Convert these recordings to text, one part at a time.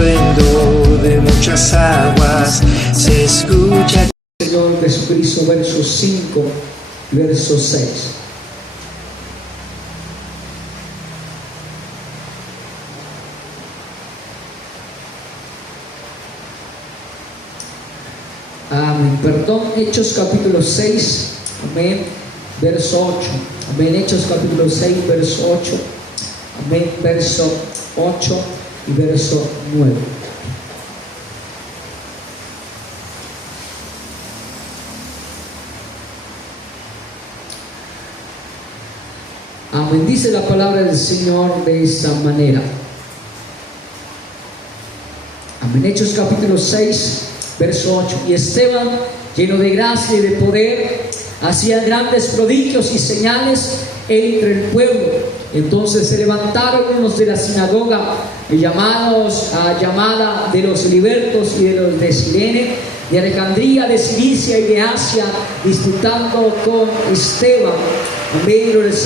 estruendo de muchas aguas se escucha. Señor Jesucristo, verso 5, verso 6. Amén. Perdón, Hechos capítulo 6, amén, verso 8. Amén, Hechos capítulo 6, verso 8. Amén, verso 8 y verso 9. Amén. Dice la palabra del Señor de esta manera. Amén. Hechos capítulo 6, verso 8. Y Esteban, lleno de gracia y de poder, hacía grandes prodigios y señales entre el pueblo. Entonces se levantaron unos de la sinagoga, llamada de los libertos y de los de Cirene, de Alejandría, de Cilicia y de Asia, disputando con Esteban. Amén. Gloria al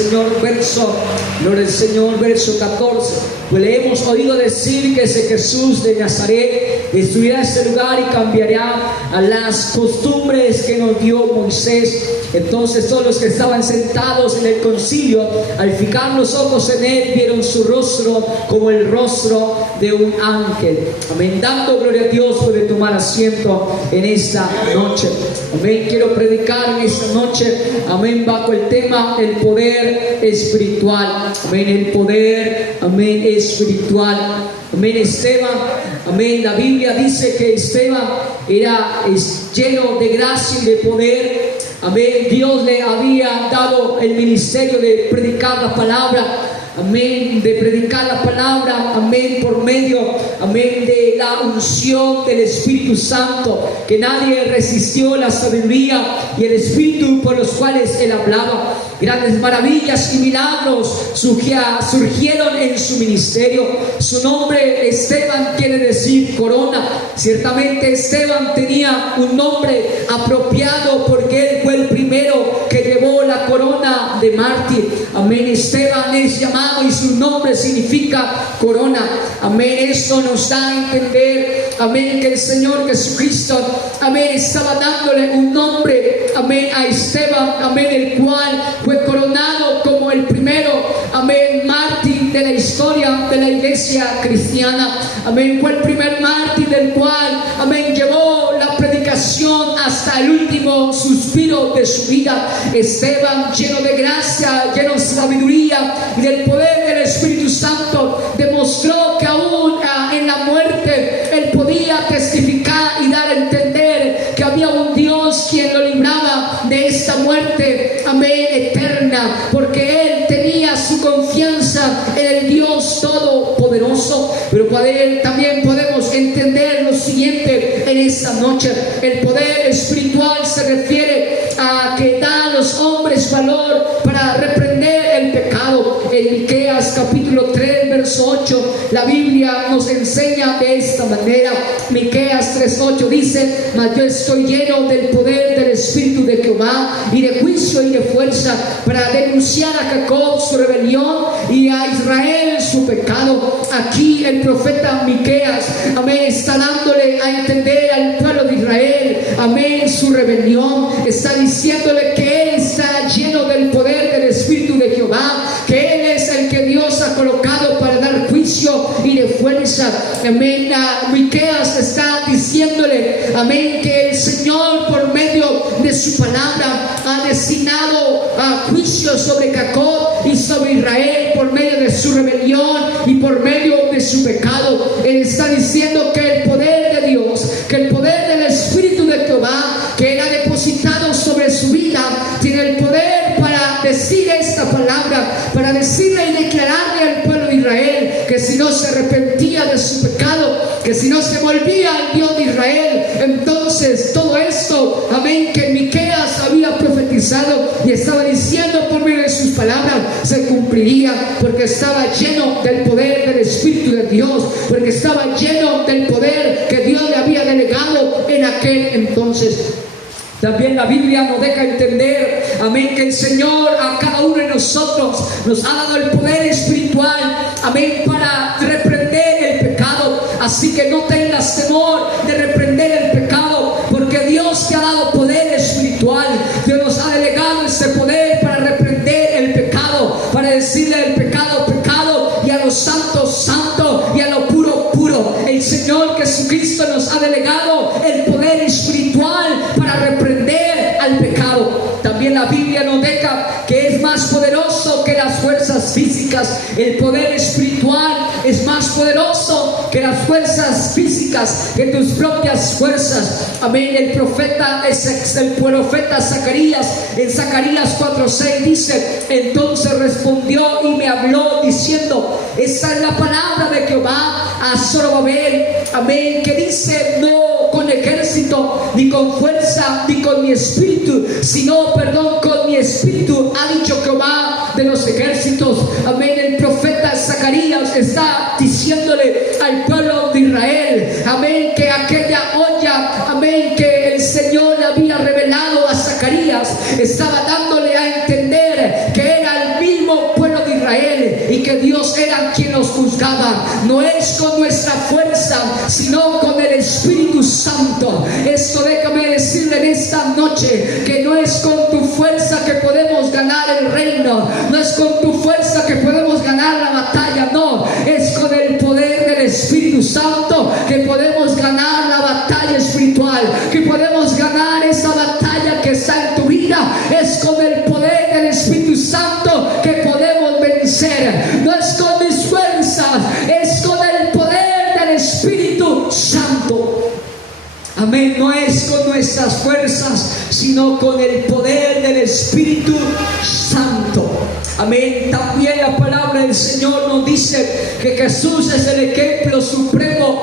Señor, verso 14. Pues le hemos oído decir que ese Jesús de Nazaret destruirá este lugar y cambiará a las costumbres que nos dio Moisés. Entonces todos los que estaban sentados en el concilio, al fijar los ojos en él, vieron su rostro como el rostro de un ángel. Amén. Dando gloria a Dios, puede tomar asiento en esta noche. Amén. Quiero predicar en esta noche, amén, bajo el tema el poder espiritual. Amén. El poder, amén, espiritual. Amén. Esteban, amén, la Biblia dice que Esteban era lleno de gracia y de poder. Amén. Dios le había dado el ministerio de predicar la palabra. Amén, de predicar la palabra, amén, por medio, amén, de la unción del Espíritu Santo, que nadie resistió la sabiduría y el Espíritu por los cuales él hablaba. Grandes maravillas y milagros surgieron en su ministerio. Su nombre, Esteban, quiere decir corona. Ciertamente Esteban tenía un nombre apropiado porque él fue el primero que llevó la corona de mártir. Amén. Esteban es llamado y su nombre significa corona. Amén. Eso nos da a entender, amén, que el Señor Jesucristo, amén, estaba dándole un nombre, amén, a Esteban, amén, el cual fue coronado como el primero, amén, mártir de la historia de la iglesia cristiana. Amén. Fue el primer mártir del cual, amén, llevó la predicación hasta el último suspiro de su vida. Esteban, lleno de gracia, lleno de sabiduría y del poder del Espíritu Santo, demostró que aún en la muerte él podía testificar y dar a entender que había un Dios quien lo libraba de esta muerte, amén, eterna, porque él tenía su confianza en el Dios Todopoderoso. Pero también podemos entender lo siguiente en esta noche: el poder espiritual se refiere a que da a los hombres valor para reprender el pecado. En Miqueas capítulo 3, verso 8, la Biblia nos enseña de esta manera. Miqueas 3:8 dice: mas yo estoy lleno del poder del Espíritu de Jehová y de juicio y de fuerza, para denunciar a Jacob su rebelión y a Israel su pecado. Aquí el profeta Miqueas, amén, está dándole a entender al pueblo de Israel, amén, su rebelión. Está diciéndole que él está lleno del poder del Espíritu de Jehová, que él es el que Dios ha colocado para dar juicio y de fuerza. Amén. Miqueas está diciéndole, amén, que el Señor por medio de su palabra ha designado juicio sobre Jacob y sobre Israel por medio de su rebelión y por medio de su pecado. Él está diciendo que el poder de Dios, que el poder del Espíritu de Jehová que él ha depositado sobre su vida, tiene el poder para decir esta palabra, para decirle y declararle al pueblo de Israel que si no se arrepentía de su pecado, que si no se volvía al Dios de Israel, entonces todo esto, amén, que Miqueas había profetizado y estaba diciendo por medio de sus palabras, se cumpliría, porque estaba lleno del poder del Espíritu de Dios, porque estaba lleno del poder que Dios le había delegado en aquel entonces. También la Biblia nos deja entender, amén, que el Señor a cada uno de nosotros nos ha dado el poder espiritual, amén, para reprender el pecado. Así que Jesucristo nos ha delegado el poder espiritual para reprender al pecado. También la Biblia nos deja que es más poderoso que las fuerzas físicas. El poder espiritual es más poderoso que las fuerzas físicas, que tus propias fuerzas. Amén. El profeta Zacarías, en Zacarías 4:6 dice: entonces respondió y me habló diciendo, esta es la palabra de Jehová a Zorobabel, amén, que dice: no con ejército, ni con fuerza, ni con mi espíritu, sino, con mi espíritu, ha dicho Jehová de los ejércitos. Amén. El profeta Zacarías está diciéndole al pueblo de Israel, amén, que aquella olla, amén, que el Señor le había revelado a Zacarías, estaba dándole a entender que era el mismo pueblo de Israel y que Dios era quien los juzgaba. No es con nuestra fuerza, sino con el Espíritu Santo. Esto déjame decirle en esta noche, que no es con tu fuerza que podemos ganar el reino, no es con tu fuerza que podemos ganar la batalla, no, es con el poder del Espíritu Santo que podemos ganar la batalla espiritual, que podemos ganar esa batalla que está en tu vida. Es con el poder del Espíritu Santo que podemos vencer. No es con mis fuerzas, es con el poder del Espíritu Santo. Amén. No es con nuestras fuerzas, sino con el poder del Espíritu Santo. Amén. También la palabra del Señor nos dice que Jesús es el ejemplo supremo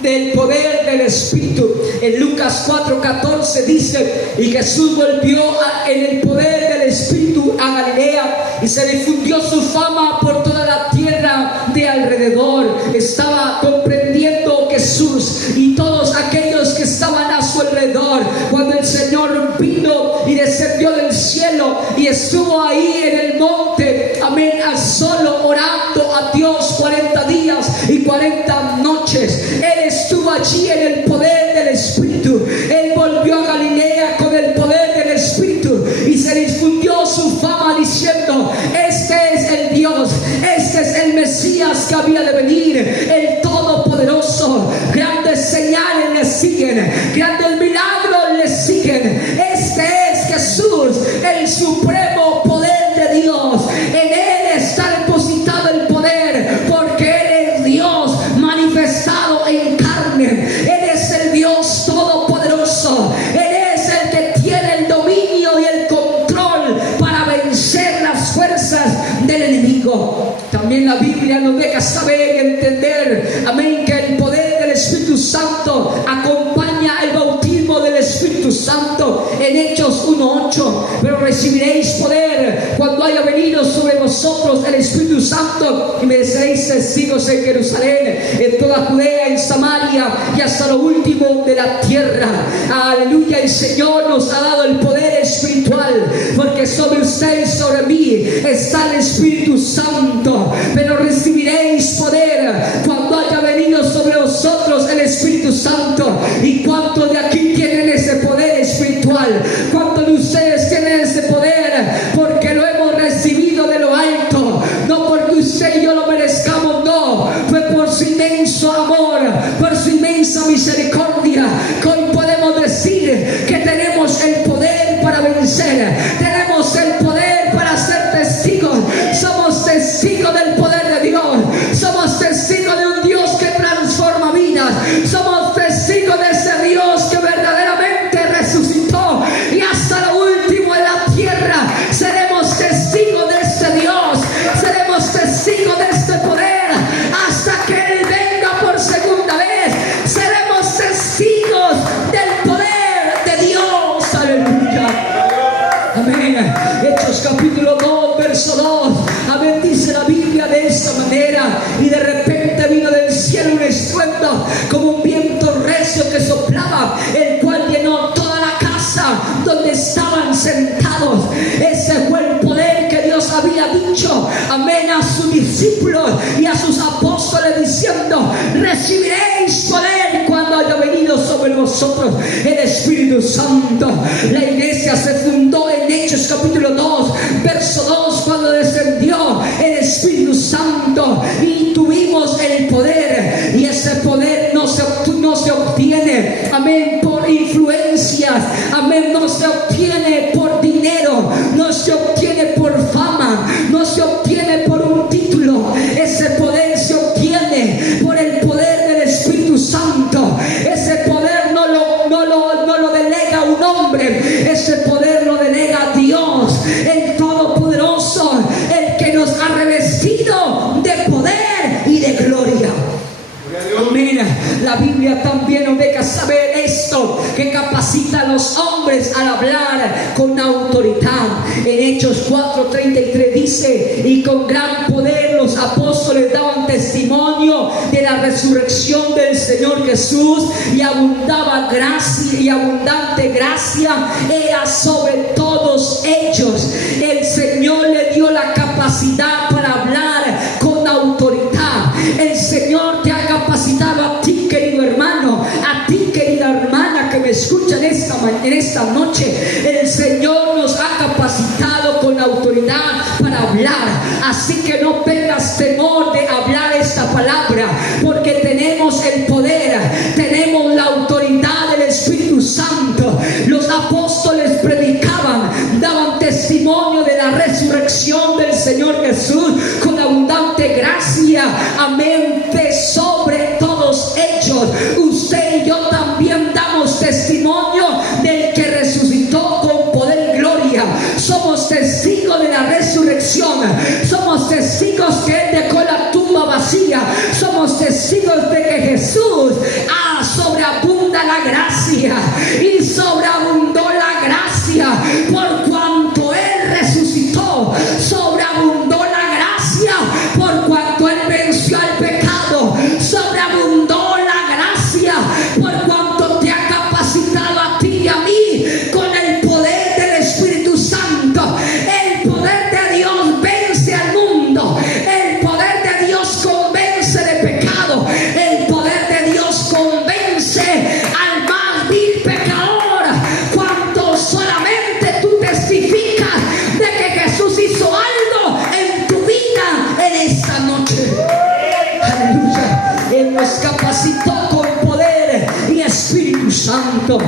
del poder del Espíritu. En Lucas 4:14 dice: y Jesús volvió en el poder del Espíritu a Galilea, y se difundió su fama por toda la tierra de alrededor. Estaba comprendiendo Jesús y todos aquellos que estaban a su alrededor cuando el Señor vino y descendió del cielo y estuvo ahí en el monte, amén, a solo orando a Dios 40 días y 40 noches. Él estuvo allí en el poder del Espíritu. Él volvió a Galilea con el poder del Espíritu y se difundió su fama diciendo: este es el Dios, este es el Mesías que había de venir, el Todopoderoso. Grandes señales le siguen, grandes milagros le siguen. Este es Jesús, el supremo poder de Dios. En Él está depositado el poder, porque Él es Dios manifestado en carne. Él es el Dios todopoderoso. Él es el que tiene el dominio y el control para vencer las fuerzas del enemigo. También la Biblia nos deja saber y entender, amén, que el poder del Espíritu Santo acompaña el bautismo del Espíritu Santo en Hechos 1:8. Pero recibiréis poder cuando haya venido sobre vosotros el Espíritu Santo, y me seréis testigos en Jerusalén, en toda Judea, en Samaria y hasta lo último de la tierra. Aleluya. El Señor nos ha dado el poder espiritual, porque sobre usted y sobre mí está el Espíritu Santo. Pero recibiréis poder cuando haya venido sobre vosotros el Espíritu Santo. ¿Y cuántos de aquí tienen ese poder espiritual? ¿Cuántos de ustedes tienen ese poder? Porque lo hemos recibido de lo alto, no porque usted y yo lo merezcamos, no, fue por su inmenso amor, por su inmensa misericordia, que hoy podemos decir que tenemos el poder para vencer, tenemos el poder para ser testigos. Somos testigos del poder de Dios, somos testigos de un Dios que transforma vidas, somos testigos de ese Dios que verdaderamente resucitó, y hasta lo último en la tierra seremos testigos de este Dios, seremos testigos de este poder hasta que Él venga por segunda vez. Seremos testigos del poder de Dios. Aleluya. Amén. Hechos capítulo 2 verso 2. Amén. Dice la Biblia de esta manera: y de repente vino del cielo un estruendo como un viento recio que soplaba, el cual llenó toda la casa donde estaban sentados. Ese fue el poder que Dios había dicho, amén, a sus discípulos y a sus apóstoles, diciendo: recibiréis poder cuando haya venido sobre vosotros el Espíritu Santo. La iglesia se fundó en Hechos capítulo 2 verso 2, cuando descendió el Espíritu Santo y tuvimos el poder. Y ese poder no se La Biblia también nos deja saber esto, que capacita a los hombres al hablar con autoridad. En Hechos 4:33 dice: y con gran poder los apóstoles daban testimonio de la resurrección del Señor Jesús, y abundaba gracia, y abundante gracia era sobre todos ellos. El Señor le dio la capacidad para hablar con autoridad. El Señor te ha capacitado a ti, querido hermano, a ti, querida hermana que me escucha en esta noche. El Señor nos ha capacitado con autoridad para hablar. Así que no tengas temor de hablar esta palabra, porque tenemos el poder, tenemos la autoridad del Espíritu Santo. Los apóstoles predicaban, daban testimonio de la resurrección del Señor Jesús con abundante gracia, amén, sobre todos ellos. Usted y yo también damos testimonio del que resucitó con poder y gloria. Somos testigos de la resurrección. Somos testigos que Él dejó la tumba vacía. Somos testigos de que Jesús sobreabunda la gracia, y sobreabundó la gracia por cuanto Él resucitó. Sobreabundó la gracia por cuanto Él venció al pecado. Sobreabundó la gracia por cuanto te ha capacitado a ti y a mí con el poder del Espíritu Santo. El poder de Dios vence al mundo. El poder de Dios convence de pecado. El poder de Dios convence al más vil pecador. Cuando solamente tú testificas de que Jesús hizo algo en tu vida en esta noche. Aleluya. Él nos capacitó con poder y Espíritu Santo.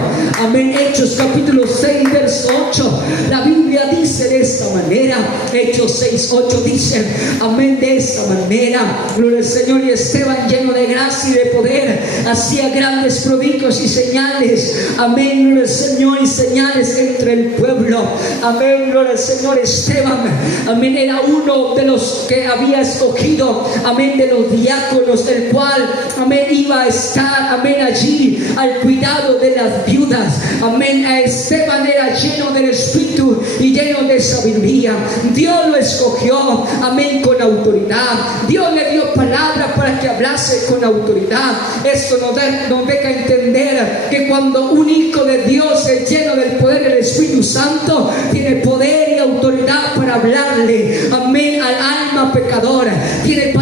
Amén. Hechos capítulo 6 verso 8. La Biblia dice de esta manera. Hechos 6:8 dice, amén, de esta manera, gloria al Señor, y Esteban, lleno de gracia y de poder, hacía grandes prodigios y señales. Amén, gloria al Señor, y señales entre el pueblo. Amén, gloria al Señor. Esteban, amén, era uno de los que había escogido, amén, de los diáconos, el cual, amén, iba a estar, amén, allí al cuidado de las viudas. Amén. Esteban era lleno del Espíritu y lleno de sabiduría. Dios lo escogió, amén, con autoridad. Dios le dio palabra para que hablase con autoridad. Esto nos deja entender que cuando un hijo de Dios es lleno del poder del Espíritu Santo, tiene poder y autoridad para hablarle, amén, al alma pecadora. Tiene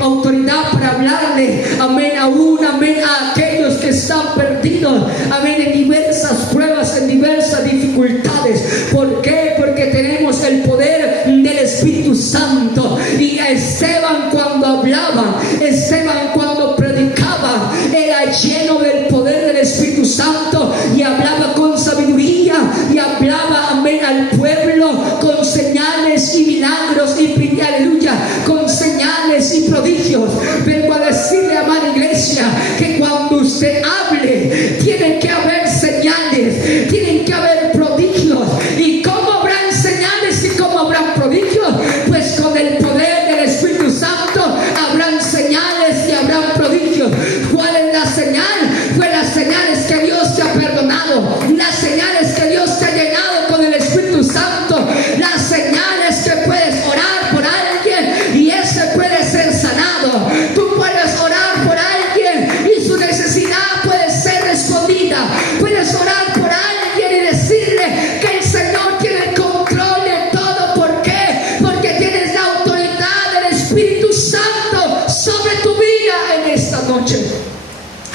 autoridad para hablarle, amén, amén, a aquellos que están perdidos, amén, en diversas pruebas, en diversas dificultades. ¿Por qué? Porque tenemos el poder del Espíritu Santo. Y Esteban, cuando hablaba, Esteban cuando predicaba, era lleno del poder del Espíritu Santo y hablaba con sabiduría y hablaba, amén, al pueblo con señales y milagros y aleluya, con señales y prodigios. Vengo a decirle, amada iglesia, que cuando usted hable, tiene que haber señales, tienen que haber prodigios. ¿Y cómo habrán señales y cómo habrán prodigios? Pues con el poder del Espíritu Santo habrán señales y habrán prodigios. ¿Cuál es la señal? Pues las señales que Dios te ha perdonado, las señales que Dios te ha llenado con el Espíritu Santo, las señales que puedes orar por alguien y ese puede ser sanado. Tú puedes orar por alguien y su necesidad puede ser respondida. Puedes orar por alguien y decirle que el Señor tiene el control de todo. ¿Por qué? Porque tienes la autoridad del Espíritu Santo sobre tu vida en esta noche.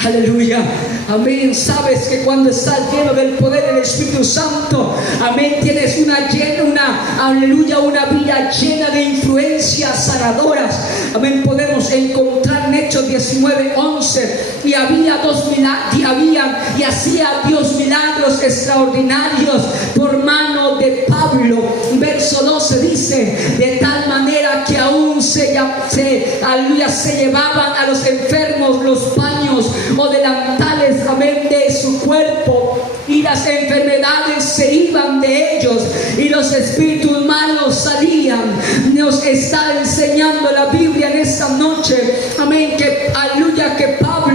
Aleluya. Amén. Sabes que cuando estás lleno del poder del Espíritu Santo, amén, tienes una vida llena de influencias sanadoras. Amén. Podemos encontrar en Hechos 19:11, y hacía Dios milagros extraordinarios por mano de Pablo. Verso 12 dice, de tal manera que aún se llevaban a los enfermos los paños o delantales, amén, de su cuerpo, y las enfermedades se iban de ellos y los espíritus malos salían. Nos está enseñando la Biblia en esta noche, amén, que aleluya, que Pablo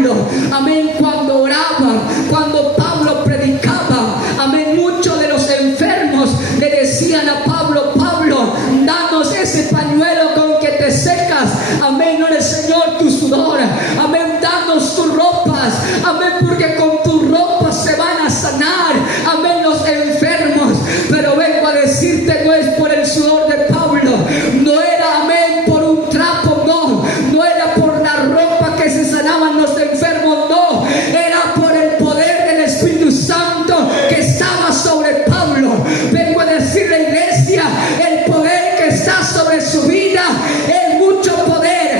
sanaban los enfermos, no, era por el poder del Espíritu Santo que estaba sobre Pablo. Vengo a decirle, iglesia, el poder que está sobre su vida es mucho poder.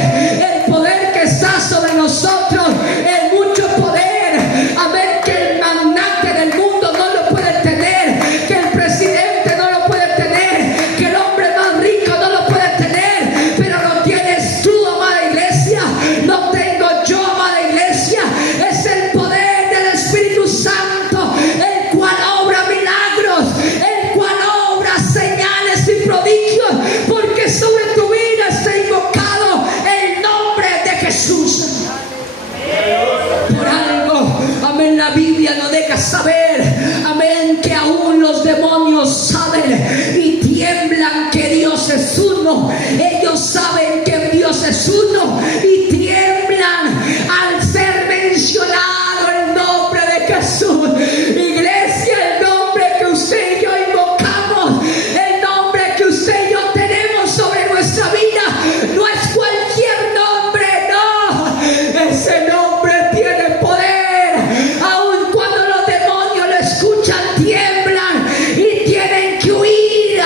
El poder que está sobre nosotros es mucho poder. Amén, que el magnate del mundo no lo puede tener, que el presidente no lo puede tener, que el hombre más rico no lo puede tener, pero lo tienes tú, amada iglesia, lo tengo yo, amada iglesia. Es el poder del Espíritu Santo, el cual obra milagros, el cual obra señales y prodigios, porque sobre tu vida está invocado el nombre de Jesús. Por algo, amén, la Biblia nos deja saber, amén, que aún los demonios saben y tiemblan que Dios es uno. Ellos saben que Dios es uno y tiemblan al ser mencionado el nombre de Jesús. Iglesia, el nombre que usted y yo invocamos, el nombre que usted y yo tenemos sobre nuestra vida, no es cualquier nombre, no. Ese nombre tiene poder. Aun cuando los demonios lo escuchan, tiemblan y tienen que huir.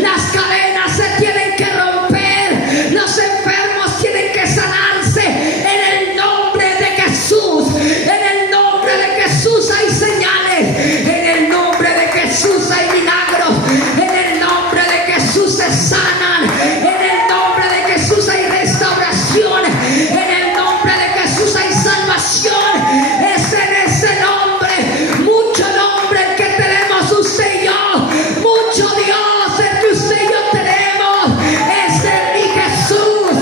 Las cadenas se tienen que romper, los enfermos tienen que sanarse en el nombre de Jesús. En el nombre de Jesús hay señales, en el nombre de Jesús hay milagros, en el nombre de Jesús se sanan, en el nombre de Jesús hay restauración, en el nombre de Jesús hay salvación. Es en ese nombre, mucho nombre el que tenemos usted y yo, mucho Dios el que usted y yo tenemos. Es en mi Jesús,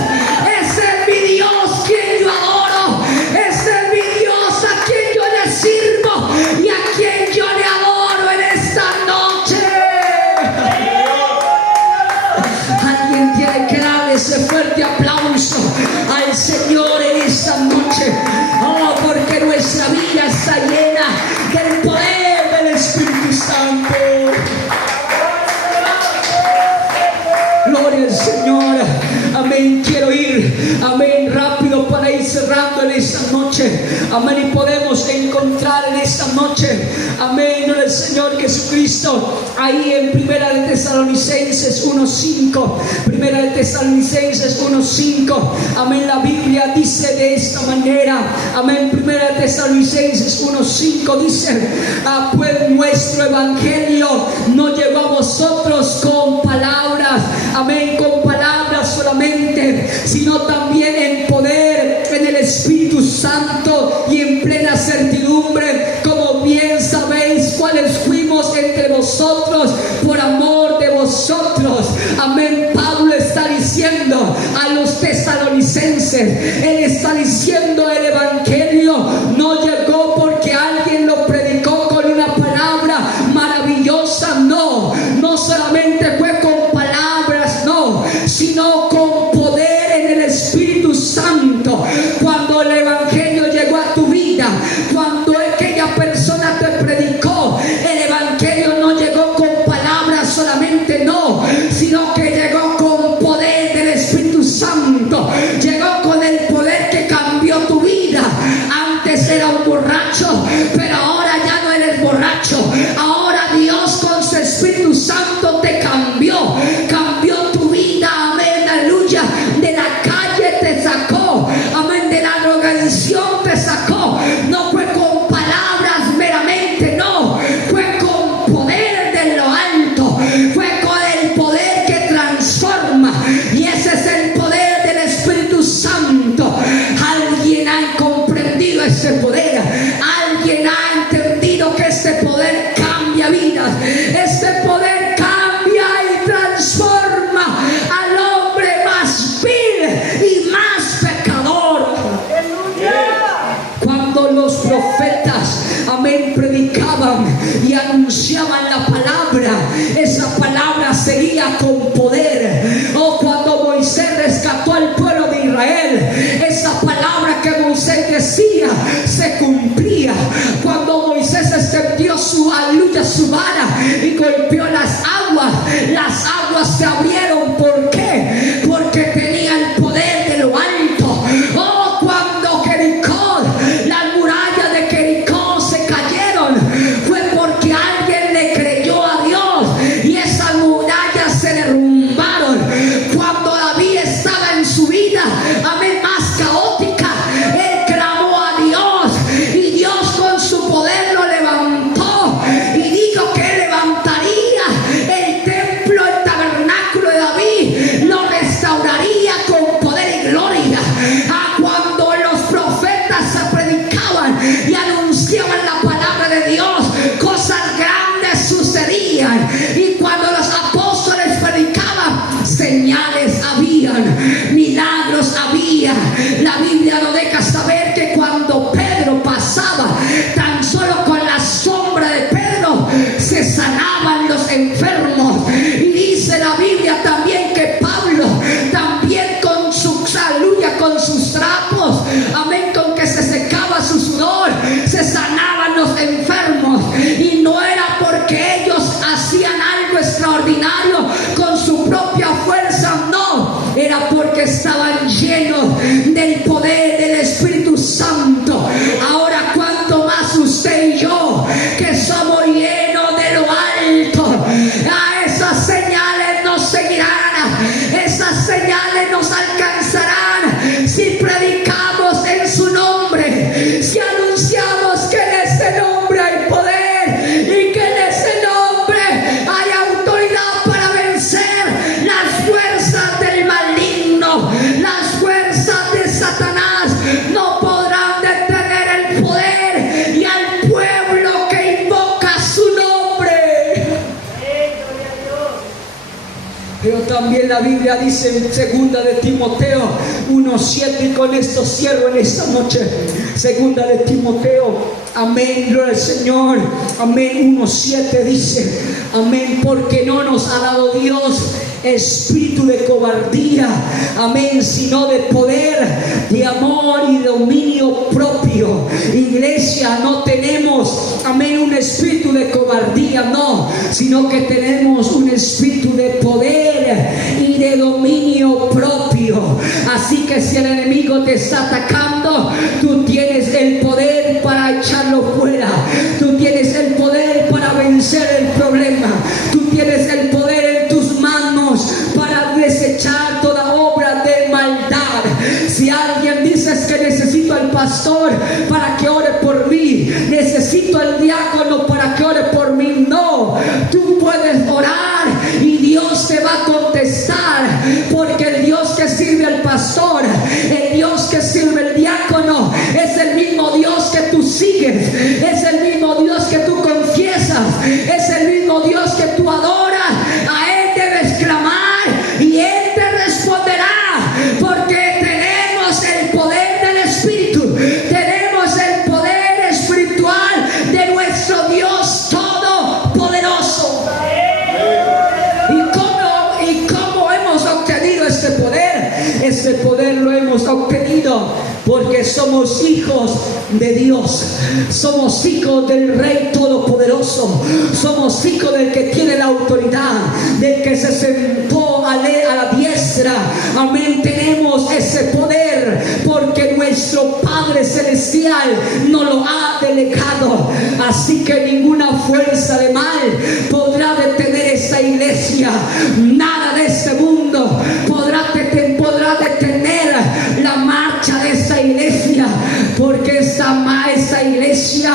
es en mi Dios quien yo adoro, es en mi Dios a quien yo le sirvo y a quien yo le adoro en esta noche. Alguien tiene que darle ese fuerte aplauso al Señor en esta noche. Oh, porque nuestra vida está llena del poder del Espíritu Santo. Gloria al Señor. Amén. Quiero ir, amén, rápido para ir cerrando en esta noche. Amén. Y podemos encontrar en esta noche, amén, del Señor Jesucristo ahí en Primera de Tesalonicenses 1:5. Primera de Tesalonicenses 1:5. Amén. La Biblia dice de esta manera. Amén. Primera de Tesalonicenses 1:5 dice: pues nuestro evangelio no llegó a vosotros con palabras, amén, con palabras solamente, sino también en poder, en el Espíritu Santo y en plena certidumbre, como bien sabéis cuáles fuimos entre vosotros por amor de vosotros. Amén. Pablo está diciendo a los tesalonicenses, él está diciendo: el evangelio no llegó porque alguien lo predicó con una palabra maravillosa, no, no solamente fue con palabras, no, sino con poder en el Espíritu Santo. Cuando el evangelio llegó a tu vida, cuando aquella persona te predicó, el evangelio no llegó con palabras solamente, no, sino que llegó con poder del Espíritu Santo, llegó con el poder que cambió tu vida. Antes era un borracho, pero ahora ya no eres borracho. Ahora Dios con su Espíritu Santo te cambió, cambió tu vida. Amén, aleluya. De la calle te sacó, amén, de la drogadicción te sacó. No fue con palabras meramente, no, fue con poder de lo alto, fue con el poder que transforma, y ese es el poder del Espíritu Santo. Alguien ha comprendido ese poder, alguien ha entendido que este poder cambia vidas, este poder cambia y transforma al hombre más vil y más pecador. Cuando los profetas, amén, predicaban y anunciaban la palabra, esa palabra seguía con poder. O cuando Moisés rescató al pueblo de Israel, esa palabra que Moisés decía se cumplía. Cuando Moisés extendió su aleluya, su vara y golpeó las aguas se abrieron. ¿Por qué? Porque tenía el poder de lo alto. Oh, cuando Jericó la Biblia dice en 2 de Timoteo 1:7, y con esto cierro en esta noche. 2 de Timoteo, amén, gloria al Señor, amén, 1:7 dice, amén, porque no nos ha dado Dios espíritu de cobardía, amén, sino de poder, de amor y dominio propio. Iglesia, no tenemos, amén, un espíritu de cobardía, no, sino que tenemos un espíritu de poder y de dominio propio. Así que si el enemigo te está atacando, tú tienes el poder para echarlo fuera, tú tienes el poder para vencer el problema, tú tienes el poder en tus manos para desechar toda obra de maldad. Si alguien dice que necesito al pastor para que ore por mí, necesito al diácono para que ore por mí, no, tú puedes orar y Dios te va a contestar, porque el Dios que sirve al pastor, el Dios que sirve al diácono, es el mismo Dios que tú sigues, es el mismo Dios que tú confiesas, es el mismo Dios que tú adoras. A Él debes clamar y Él te responderá, porque tenemos el poder del Espíritu, tenemos el poder espiritual de nuestro Dios Todopoderoso. ¿Y cómo hemos obtenido este poder? Este poder lo hemos obtenido porque somos hijos de Dios, somos hijos del Rey Todopoderoso, somos hijos del que tiene la autoridad, del que se sentó a la diestra. Amén, tenemos ese poder porque nuestro Padre Celestial nos lo ha delegado. Así que ninguna fuerza de mal podrá detener esta iglesia, nada de este mundo podrá detener la marcha de esta iglesia, porque esta iglesia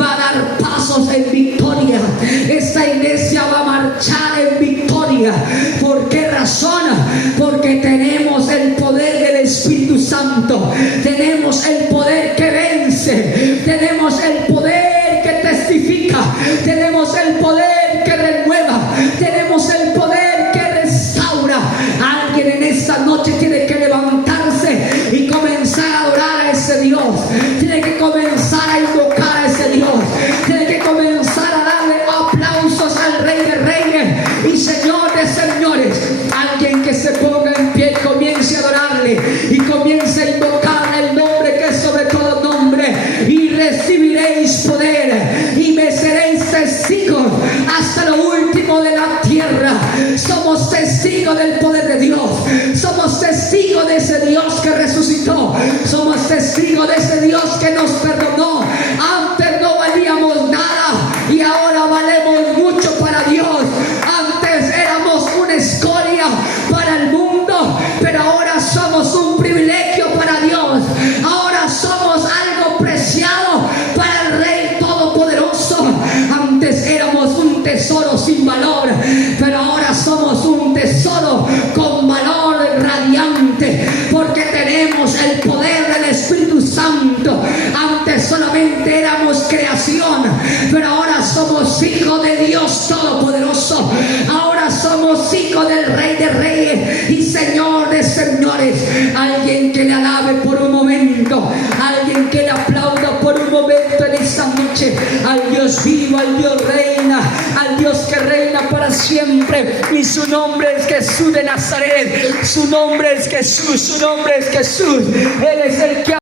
va a dar pasos en victoria, esta iglesia va a marchar en victoria. ¿Por qué razón? Porque tenemos el poder del Espíritu Santo, tenemos el poder que vence, tenemos el poder que testifica, tenemos el poder que renueva, tenemos el poder que restaura. Alguien en esta noche tiene que levantarse y comenzar a adorar a ese Dios, tiene que comenzar a invocar a ese Dios, tiene que comenzar a darle aplausos al Rey de Reyes y Señor de Señores. Alguien que se ponga en pie, comience a adorarle y comience a invocar el nombre que es sobre todo nombre, y recibiréis poder y me seréis testigos hasta lo último de la tierra. Somos testigos del poder de Dios, somos testigos de ese Dios que resucitó, somos testigos de ese Dios que nos perdonó. Antes no valíamos nada y ahora valemos mucho para Dios. Antes éramos una escoria para el mundo, pero ahora somos un privilegio para Dios. Ahora somos algo preciado para el Rey Todopoderoso. Antes éramos un tesoro sin valor, pero ahora somos un tesoro con valor radiante, porque tenemos el poder del Espíritu Santo. Antes solamente éramos creación, pero ahora somos hijos de Dios Todopoderoso. Ahora somos hijos del Rey de Reyes y Señor de Señores. Alguien que le alabe por un momento, alguien que le aplauda por un momento en esta noche al Dios vivo, al Dios reina, al Dios que reina para siempre, y su nombre es Jesús de Nazaret, su nombre es Jesús, su nombre es Jesús. Él es el que